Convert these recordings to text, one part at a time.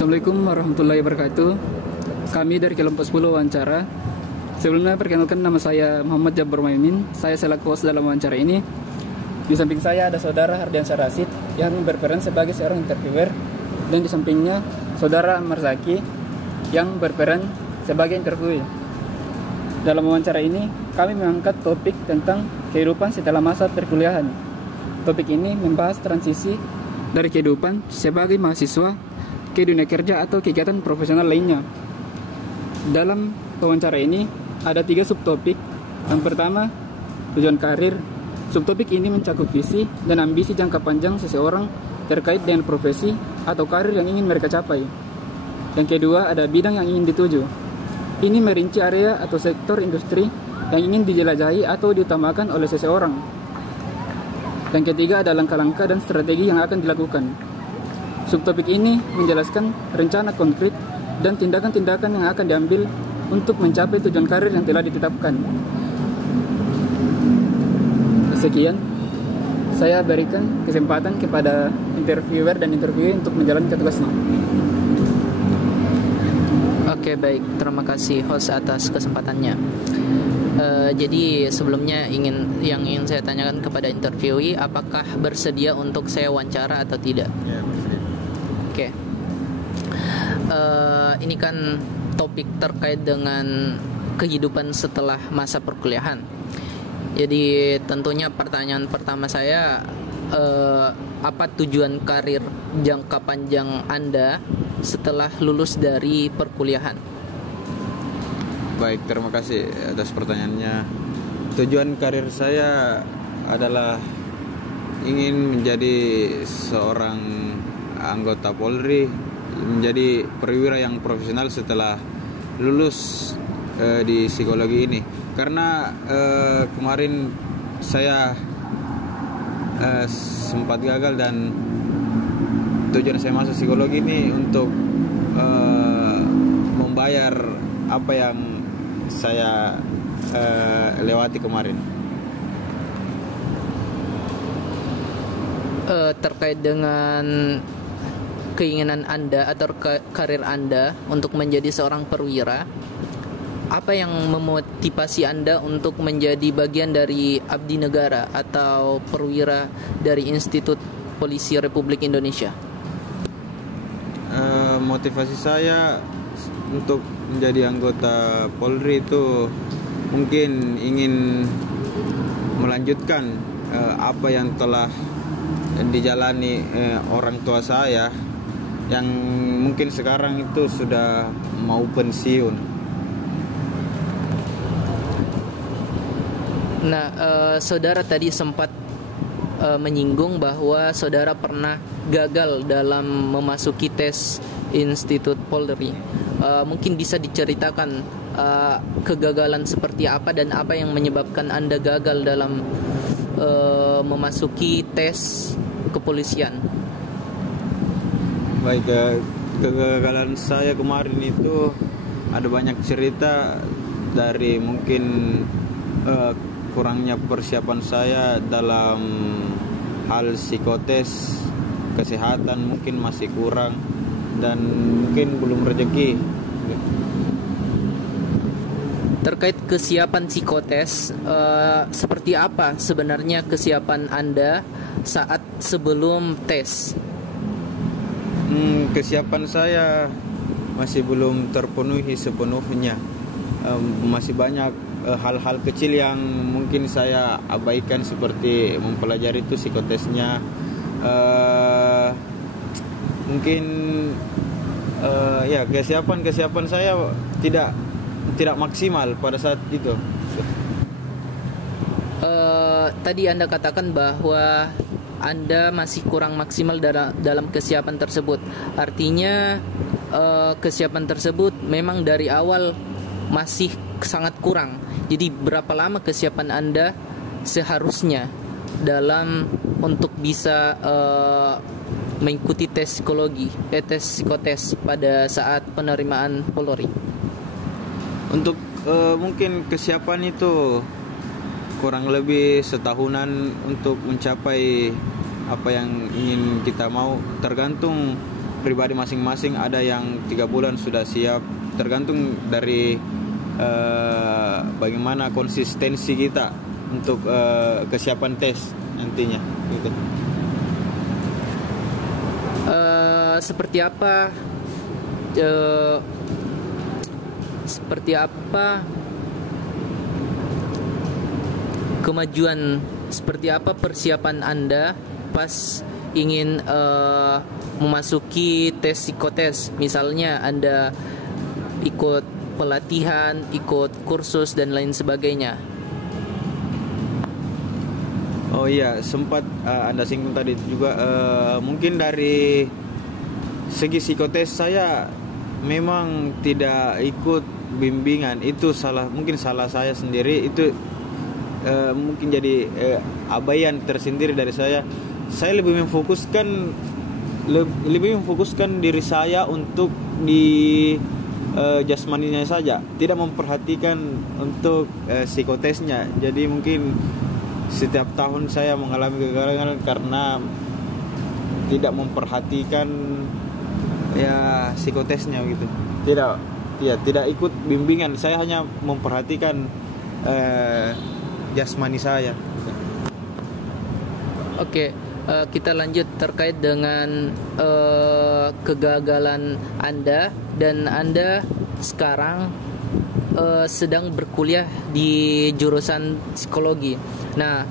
Assalamualaikum warahmatullahi wabarakatuh. Kami dari kelompok 10 wawancara. Sebelumnya perkenalkan, nama saya Muhammad Jabbar Maimin. Saya selaku host dalam wawancara ini. Di samping saya ada saudara Hardiansyah Rasid yang berperan sebagai seorang interviewer, dan di sampingnya saudara Ammar Zaki yang berperan sebagai interviewee. Dalam wawancara ini kami mengangkat topik tentang kehidupan setelah masa perkuliahan. Topik ini membahas transisi dari kehidupan sebagai mahasiswa ke dunia kerja atau kegiatan profesional lainnya. Dalam wawancara ini ada 3 subtopik. Yang pertama, tujuan karir. Subtopik ini mencakup visi dan ambisi jangka panjang seseorang terkait dengan profesi atau karir yang ingin mereka capai. Yang kedua, ada bidang yang ingin dituju. Ini merinci area atau sektor industri yang ingin dijelajahi atau diutamakan oleh seseorang. Dan ketiga, ada langkah-langkah dan strategi yang akan dilakukan. Subtopik ini menjelaskan rencana konkret dan tindakan-tindakan yang akan diambil untuk mencapai tujuan karir yang telah ditetapkan. Sekian, saya berikan kesempatan kepada interviewer dan interviewee untuk menjalankan tugasnya. Oke, baik. Terima kasih host atas kesempatannya. Jadi sebelumnya yang ingin saya tanyakan kepada interviewee, apakah bersedia untuk saya wawancara atau tidak? Ya, bersedia. Oke. Ini kan topik terkait dengan kehidupan setelah masa perkuliahan. Jadi tentunya pertanyaan pertama saya, apa tujuan karir jangka panjang Anda setelah lulus dari perkuliahan? Baik, terima kasih atas pertanyaannya. Tujuan karir saya adalah ingin menjadi seorang anggota Polri, menjadi perwira yang profesional setelah lulus di psikologi ini. Karena kemarin saya sempat gagal, dan tujuan saya masuk psikologi ini untuk membayar apa yang saya lewati kemarin. Terkait dengan keinginan Anda atau karir Anda untuk menjadi seorang perwira, apa yang memotivasi Anda untuk menjadi bagian dari abdi negara atau perwira dari Institut Polisi Republik Indonesia? Motivasi saya untuk menjadi anggota Polri itu mungkin ingin melanjutkan apa yang telah dijalani orang tua saya yang mungkin sekarang itu sudah mau pensiun. Nah, saudara tadi sempat menyinggung bahwa saudara pernah gagal dalam memasuki tes Institut Polri. Mungkin bisa diceritakan kegagalan seperti apa dan apa yang menyebabkan Anda gagal dalam memasuki tes kepolisian? Baik, kegagalan saya kemarin itu ada banyak cerita, dari mungkin kurangnya persiapan saya dalam hal psikotes, kesehatan mungkin masih kurang, dan mungkin belum rezeki. Terkait kesiapan psikotes, seperti apa sebenarnya kesiapan Anda saat sebelum tes? Kesiapan saya masih belum terpenuhi sepenuhnya. Masih banyak hal-hal kecil yang mungkin saya abaikan, seperti mempelajari itu psikotesnya. Mungkin ya kesiapan saya tidak maksimal pada saat itu. Tadi Anda katakan bahwa Anda masih kurang maksimal dalam kesiapan tersebut. Artinya kesiapan tersebut memang dari awal masih sangat kurang. Jadi berapa lama kesiapan Anda seharusnya dalam untuk bisa mengikuti tes psikotes pada saat penerimaan Polri? Untuk mungkin kesiapan itu kurang lebih setahunan untuk mencapai apa yang ingin kita mau, tergantung pribadi masing-masing, ada yang 3 bulan sudah siap, tergantung dari bagaimana konsistensi kita untuk kesiapan tes nantinya gitu. Seperti apa kemajuan, seperti apa persiapan Anda pas ingin memasuki tes psikotes? Misalnya Anda ikut pelatihan, ikut kursus dan lain sebagainya. Oh iya, sempat Anda singgung tadi juga, mungkin dari segi psikotes saya memang tidak ikut bimbingan. Itu mungkin salah saya sendiri, itu mungkin jadi abaian tersendiri dari saya. Saya lebih memfokuskan diri saya untuk di jasmaninya saja, tidak memperhatikan untuk psikotesnya. Jadi mungkin setiap tahun saya mengalami kegagalan karena tidak memperhatikan ya psikotesnya gitu. Tidak ikut bimbingan. Saya hanya memperhatikan jasmani saya. Oke, kita lanjut terkait dengan kegagalan Anda, dan Anda sekarang sedang berkuliah di jurusan psikologi. Nah,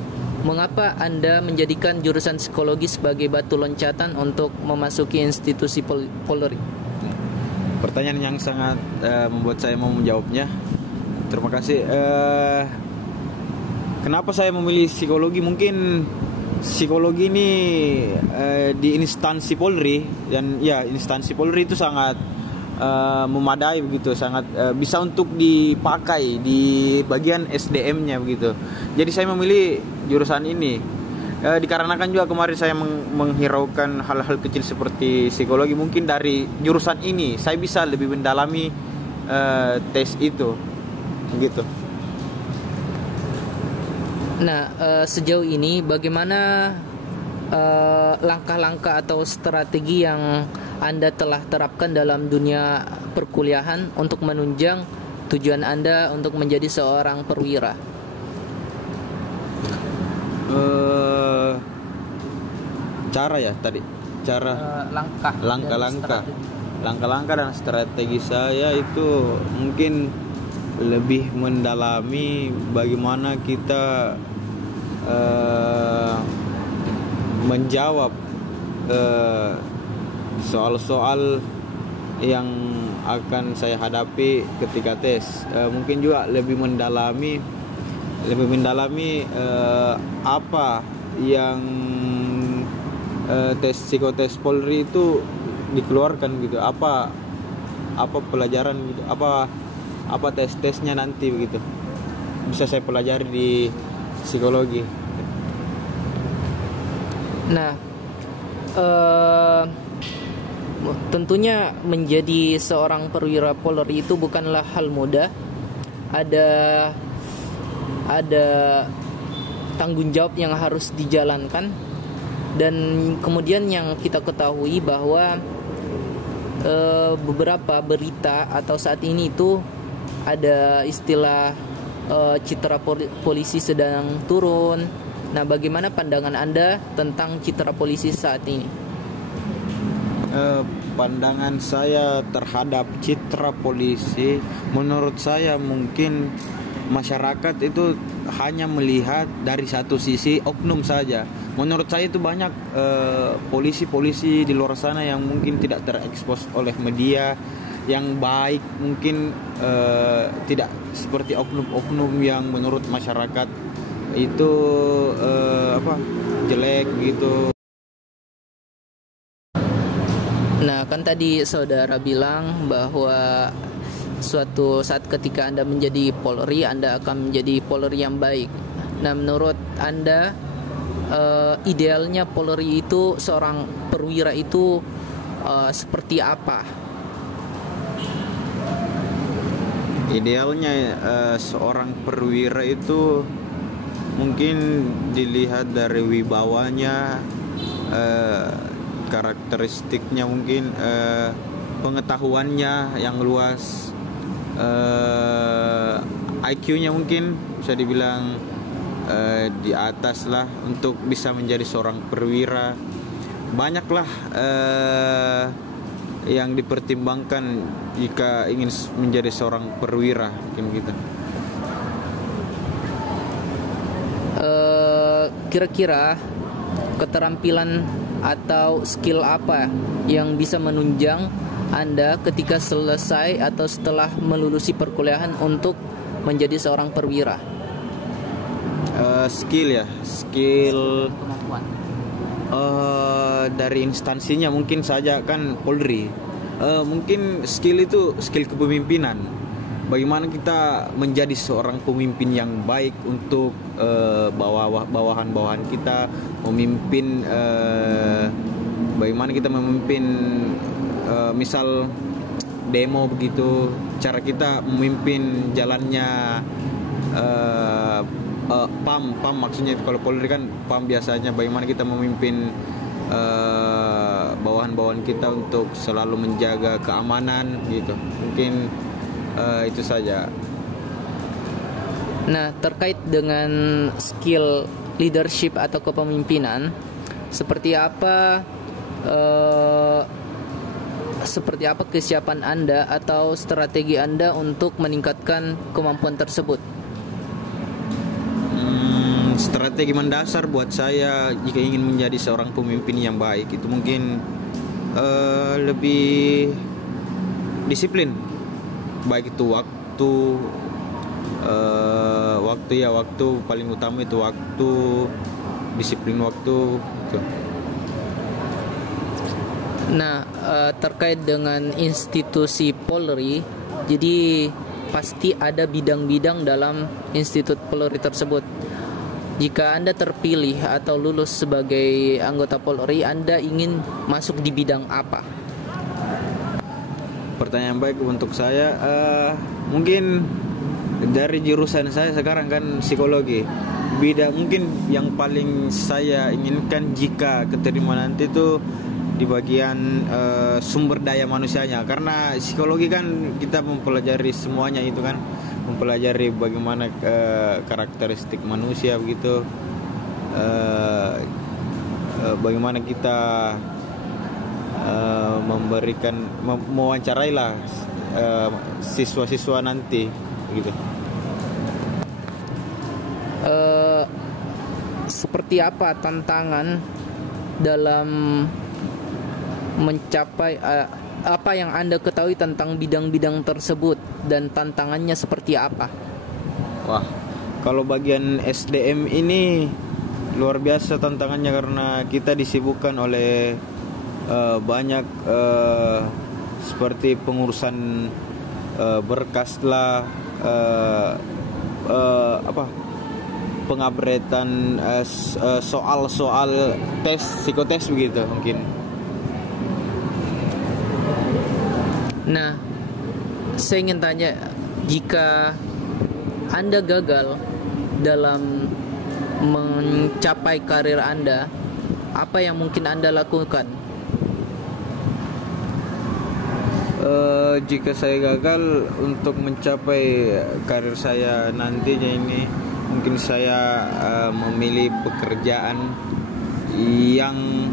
mengapa Anda menjadikan jurusan psikologi sebagai batu loncatan untuk memasuki institusi Polri? Pertanyaan yang sangat membuat saya mau menjawabnya. Terima kasih. Kenapa saya memilih psikologi? Mungkin psikologi ini di instansi Polri, dan ya instansi Polri itu sangat memadai begitu, sangat bisa untuk dipakai di bagian SDM-nya begitu. Jadi saya memilih jurusan ini dikarenakan juga kemarin saya menghiraukan hal-hal kecil seperti psikologi. Mungkin dari jurusan ini saya bisa lebih mendalami tes itu begitu. Nah, sejauh ini bagaimana langkah-langkah atau strategi yang Anda telah terapkan dalam dunia perkuliahan untuk menunjang tujuan Anda untuk menjadi seorang perwira? Langkah-langkah dan strategi saya itu mungkin lebih mendalami bagaimana kita menjawab soal-soal yang akan saya hadapi ketika tes. Mungkin juga lebih mendalami apa yang tes psikotes Polri itu dikeluarkan gitu, apa pelajaran gitu, apa tes-tesnya nanti begitu bisa saya pelajari di psikologi. Nah, tentunya menjadi seorang perwira Polri itu bukanlah hal mudah. Ada tanggung jawab yang harus dijalankan, dan kemudian yang kita ketahui bahwa beberapa berita atau saat ini itu ada istilah citra polisi sedang turun. Nah, bagaimana pandangan Anda tentang citra polisi saat ini? Pandangan saya terhadap citra polisi, menurut saya mungkin masyarakat itu hanya melihat dari satu sisi oknum saja. Menurut saya itu banyak polisi-polisi di luar sana yang mungkin tidak terekspos oleh media, yang baik, mungkin tidak seperti oknum-oknum yang menurut masyarakat itu jelek gitu. Nah, kan tadi saudara bilang bahwa suatu saat ketika Anda menjadi Polri, Anda akan menjadi Polri yang baik. Nah, menurut Anda idealnya Polri itu, seorang perwira itu seperti apa? Idealnya seorang perwira itu mungkin dilihat dari wibawanya, karakteristiknya mungkin pengetahuannya yang luas, IQ-nya mungkin bisa dibilang di atas lah untuk bisa menjadi seorang perwira. Banyaklah yang dipertimbangkan jika ingin menjadi seorang perwira mungkin gitu. Kira-kira keterampilan atau skill apa yang bisa menunjang Anda ketika selesai atau setelah melulusi perkuliahan untuk menjadi seorang perwira? Skill Kemampuan. dari instansinya mungkin saja kan Polri. Mungkin skill itu skill kepemimpinan. Bagaimana kita menjadi seorang pemimpin yang baik untuk bawahan-bawahan kita, memimpin, bagaimana kita memimpin misal demo begitu, cara kita memimpin jalannya PAM maksudnya. Kalau Polri kan PAM biasanya bagaimana kita memimpin bawahan-bawahan kita untuk selalu menjaga keamanan gitu. Mungkin itu saja. Nah, terkait dengan skill leadership atau kepemimpinan, seperti apa kesiapan Anda atau strategi Anda untuk meningkatkan kemampuan tersebut? Strategi mendasar buat saya jika ingin menjadi seorang pemimpin yang baik itu mungkin lebih disiplin, baik itu waktu paling utama itu waktu, disiplin waktu gitu. Nah, terkait dengan institusi Polri, jadi pasti ada bidang-bidang dalam institut Polri tersebut. Jika Anda terpilih atau lulus sebagai anggota Polri, Anda ingin masuk di bidang apa? Pertanyaan baik untuk saya. Mungkin dari jurusan saya sekarang kan psikologi. Bidang mungkin yang paling saya inginkan jika keterima nanti itu di bagian sumber daya manusianya, karena psikologi kan kita mempelajari semuanya itu kan, mempelajari bagaimana karakteristik manusia begitu, bagaimana kita mewawancarai lah siswa-siswa nanti gitu. Seperti apa tantangan dalam mencapai apa yang Anda ketahui tentang bidang-bidang tersebut dan tantangannya seperti apa? Wah, kalau bagian SDM ini luar biasa tantangannya karena kita disibukkan oleh banyak seperti pengurusan berkas lah, pengupdatean soal-soal tes psikotes begitu mungkin. Nah, saya ingin tanya, jika Anda gagal dalam mencapai karir Anda, apa yang mungkin Anda lakukan? Jika saya gagal untuk mencapai karir saya nantinya ini, mungkin saya memilih pekerjaan yang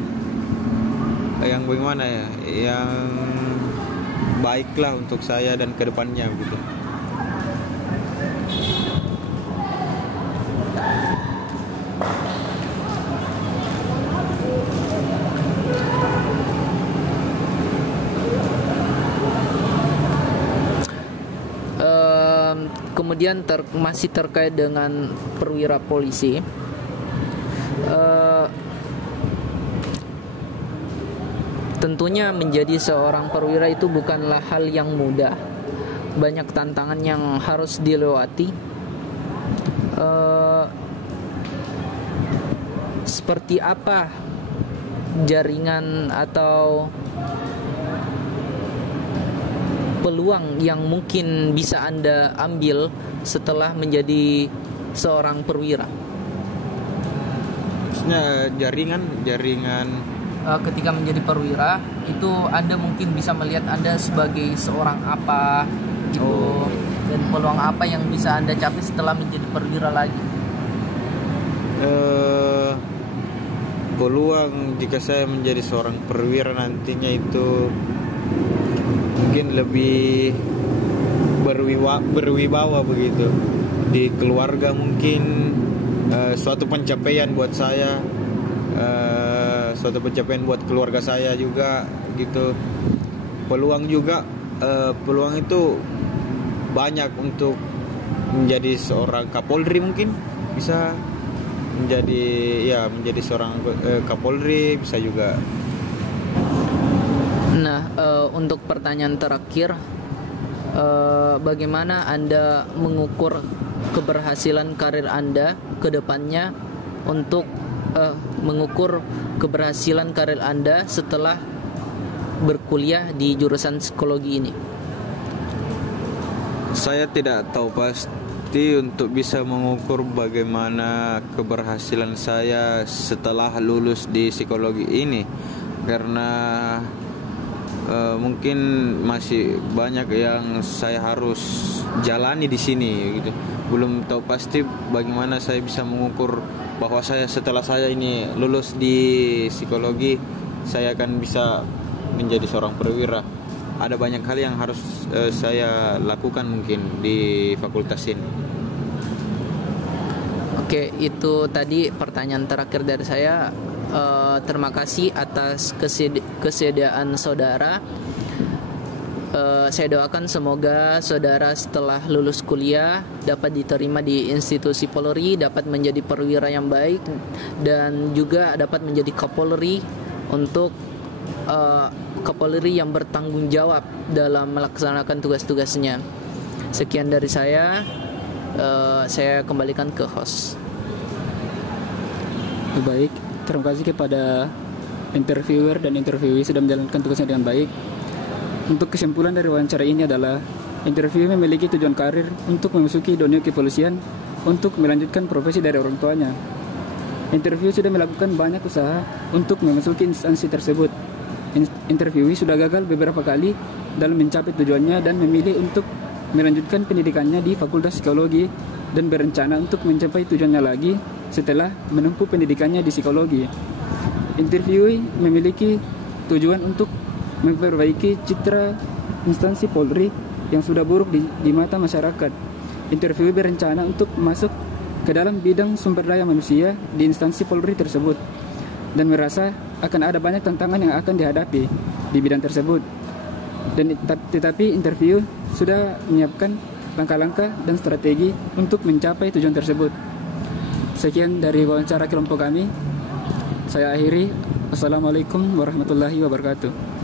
bagaimana ya, yang baiklah untuk saya dan kedepannya gitu. Kemudian masih terkait dengan perwira polisi, tentunya menjadi seorang perwira itu bukanlah hal yang mudah. Banyak tantangan yang harus dilewati. Seperti apa jaringan atau peluang yang mungkin bisa Anda ambil setelah menjadi seorang perwira? Maksudnya jaringan ketika menjadi perwira itu Anda mungkin bisa melihat Anda sebagai seorang apa gitu, dan peluang apa yang bisa Anda capai setelah menjadi perwira lagi? Peluang jika saya menjadi seorang perwira nantinya itu mungkin lebih berwibawa begitu di keluarga, mungkin suatu pencapaian buat saya, suatu pencapaian buat keluarga saya juga gitu. Peluang juga, peluang itu banyak untuk menjadi seorang Kapolri, mungkin bisa menjadi seorang Kapolri bisa juga. Nah, untuk pertanyaan terakhir, bagaimana Anda mengukur keberhasilan karir Anda ke depannya untuk mengukur keberhasilan karir Anda setelah berkuliah di jurusan psikologi ini? Saya tidak tahu pasti untuk bisa mengukur bagaimana keberhasilan saya setelah lulus di psikologi ini, karena mungkin masih banyak yang saya harus jalani di sini gitu. Belum tahu pasti bagaimana saya bisa mengukur bahwa saya setelah saya ini lulus di psikologi saya akan bisa menjadi seorang perwira. Ada banyak hal yang harus saya lakukan mungkin di fakultas ini. Oke, itu tadi pertanyaan terakhir dari saya. Terima kasih atas kesediaan saudara. Saya doakan semoga saudara setelah lulus kuliah dapat diterima di institusi Polri, dapat menjadi perwira yang baik, dan juga dapat menjadi Kapolri untuk Kapolri yang bertanggung jawab dalam melaksanakan tugas-tugasnya. Sekian dari saya kembalikan ke host. Baik, terima kasih kepada interviewer dan interviewee sudah menjalankan tugasnya dengan baik. Untuk kesimpulan dari wawancara ini adalah interview memiliki tujuan karir untuk memasuki dunia kepolisian untuk melanjutkan profesi dari orang tuanya. Interview sudah melakukan banyak usaha untuk memasuki instansi tersebut. Interviewee sudah gagal beberapa kali dalam mencapai tujuannya dan memilih untuk melanjutkan pendidikannya di Fakultas Psikologi dan berencana untuk mencapai tujuannya lagi setelah menempuh pendidikannya di psikologi. Interviewee memiliki tujuan untuk memperbaiki citra instansi Polri yang sudah buruk di mata masyarakat. Interviewee berencana untuk masuk ke dalam bidang sumber daya manusia di instansi Polri tersebut dan merasa akan ada banyak tantangan yang akan dihadapi di bidang tersebut. Tetapi interview sudah menyiapkan langkah-langkah dan strategi untuk mencapai tujuan tersebut. Sekian dari wawancara kelompok kami. Saya akhiri. Assalamualaikum warahmatullahi wabarakatuh.